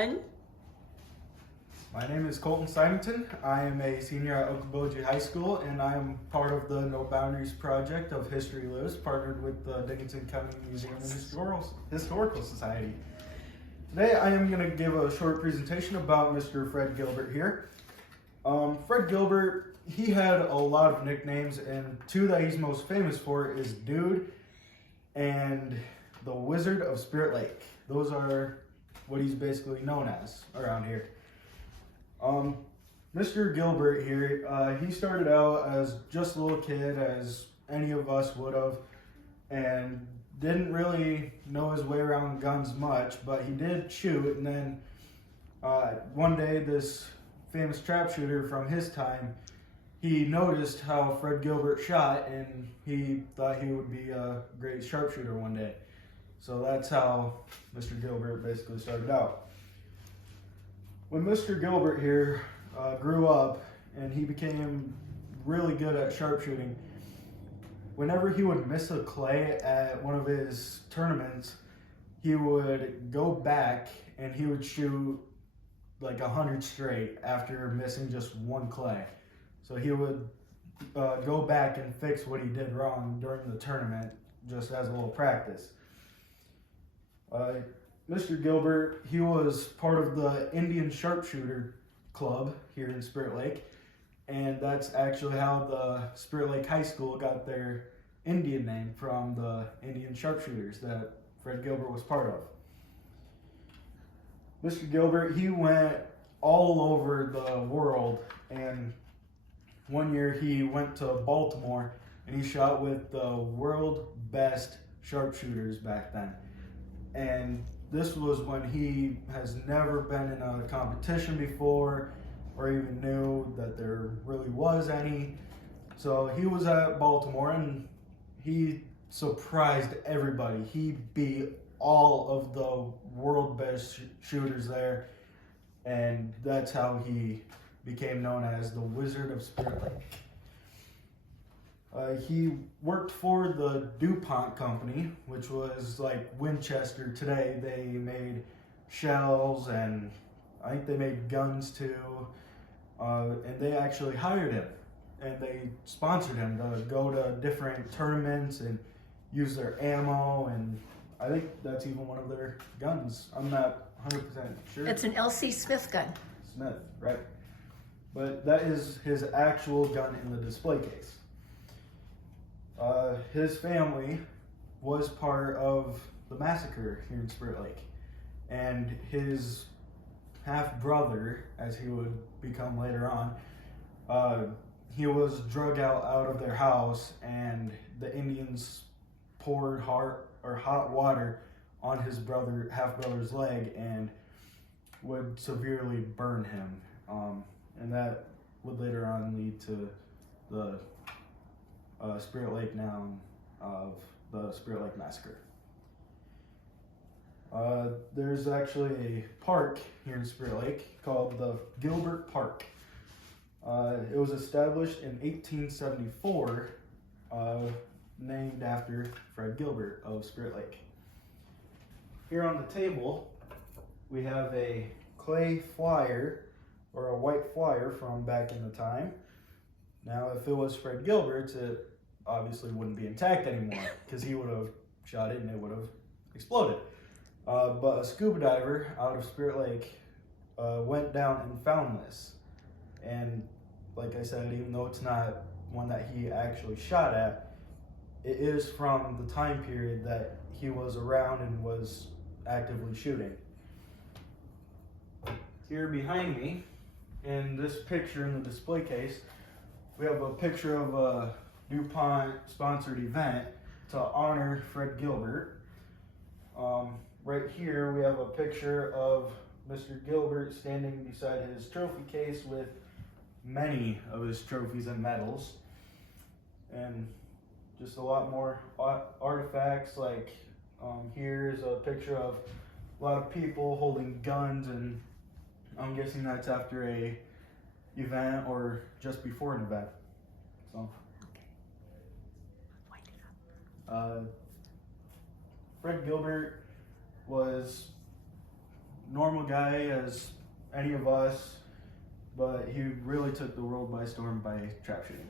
My name is Colton Simonton. I am a senior at Okoboji High School, and I am part of the No Boundaries project of History Lives, partnered with the Dickinson County Museum and Historical Society. Today I am going to give a short presentation about Mr. Fred Gilbert here. Fred Gilbert, he had a lot of nicknames, and two that he's most famous for is Dude and the Wizard of Spirit Lake. Those are what he's basically known as around here. Mr. Gilbert here, he started out as just a little kid, as any of us would have, and didn't really know his way around guns much, but he did shoot. And then one day, this famous trap shooter from his time, he noticed how Fred Gilbert shot, and he thought he would be a great sharpshooter one day. So that's how Mr. Gilbert basically started out. When Mr. Gilbert here grew up and he became really good at sharpshooting, whenever he would miss a clay at one of his tournaments, he would go back and he would shoot like 100 straight after missing just one clay. So he would go back and fix what he did wrong during the tournament, just as a little practice. Mr. Gilbert, he was part of the Indian Sharpshooter Club here in Spirit Lake, and that's actually how the Spirit Lake High School got their Indian name, from the Indian Sharpshooters that Fred Gilbert was part of. Mr. Gilbert, he went all over the world, and one year he went to Baltimore and he shot with the world best sharpshooters back then. And this was when he has never been in a competition before or even knew that there really was any. So he was at Baltimore and he surprised everybody. He beat all of the world best shooters there, and that's how he became known as the Wizard of Spirit Lake. He worked for the DuPont company, which was like Winchester today. They made shells, and I think they made guns too. And they actually hired him, and they sponsored him to go to different tournaments and use their ammo, and I think that's even one of their guns. I'm not 100% sure. It's an L.C. Smith gun. Smith, right. But that is his actual gun in the display case. His family was part of the massacre here in Spirit Lake, and his half-brother, as he would become later on, he was drug out of their house, and the Indians poured hot water on his half-brother's leg and would severely burn him, and that would later on lead to the Spirit Lake noun of the Spirit Lake Massacre. There's actually a park here in Spirit Lake called the Gilbert Park. It was established in 1874, named after Fred Gilbert of Spirit Lake. Here on the table, we have a clay flyer, or a white flyer from back in the time. Now, if it was Fred Gilbert's, it obviously wouldn't be intact anymore, because he would have shot it and it would have exploded. But a scuba diver out of Spirit Lake went down and found this. And like I said, even though it's not one that he actually shot at, it is from the time period that he was around and was actively shooting. Here behind me, in this picture in the display case, we have a picture of a DuPont sponsored event to honor Fred Gilbert. Right here we have a picture of Mr. Gilbert standing beside his trophy case with many of his trophies and medals, and just a lot more artifacts. Like here's a picture of a lot of people holding guns, and I'm guessing that's after a event or just before an event. So Fred Gilbert was normal guy as any of us, but he really took the world by storm by trap shooting.